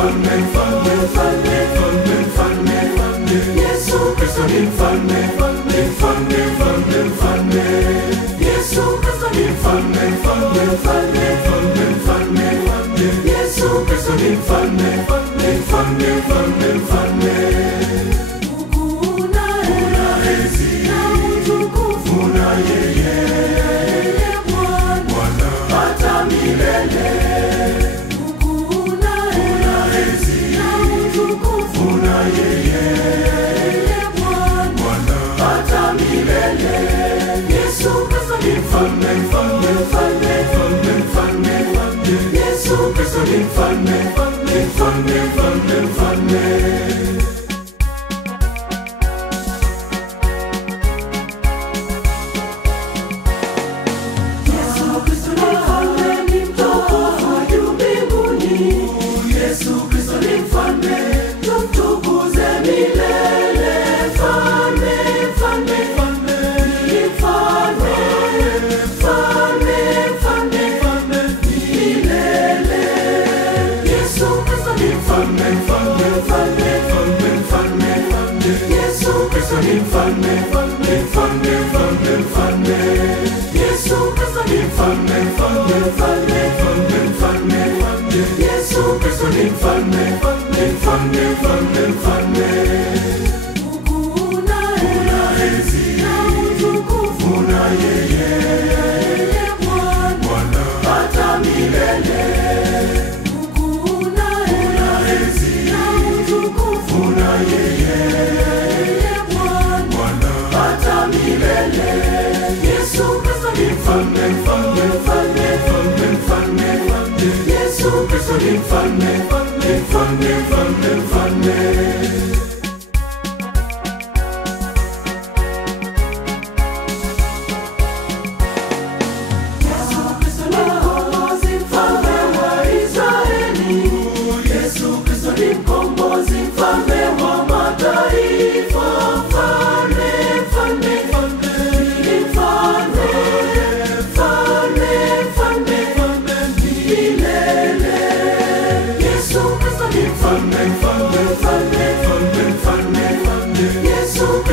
mfalme, mfalme, mfalme, mfalme, mfalme, mfalme. Yesu Kristo ni mfalme, mfalme, mfalme, mfalme, mfalme. Yesu Kristo ni mfalme, mfalme, mfalme, mfalme, mfalme, mfalme. Yesu Kristo ni mfalme, mfalme, mfalme, mfalme, mfalme. Mfalme, mfalme, mfalme, mfalme, mfalme, mfalme. Yesu Kristo ni mfalme, mfalme, mfalme, mfalme, mfalme. Mfalme, mfalme, mfalme, mfalme, mfalme. Yesu Kristo ni mfalme, mfalme, mfalme, mfalme, mfalme, mfalme. Yesu Kristo ni mfalme, mfalme, mfalme, mfalme, mfalme. Mfalme, mfalme, mfalme, mfalme, mfalme, mfalme. Yesu Kristo ni mfalme, mfalme, mfalme, mfalme, mfalme.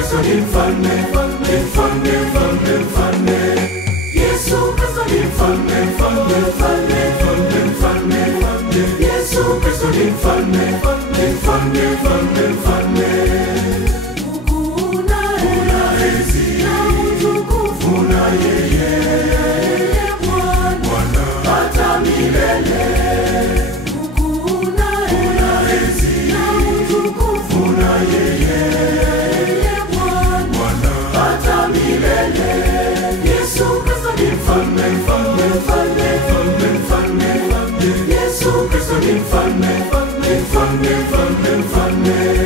Mfalme, mfalme, mfalme, mfalme, mfalme. Yesu Kristo ni mfalme, mfalme, mfalme, mfalme, mfalme, mfalme. Yesu Kristo ni mfalme, mfalme, mfalme, mfalme, mfalme. Mfalme, mfalme, mfalme, mfalme, mfalme, mfalme.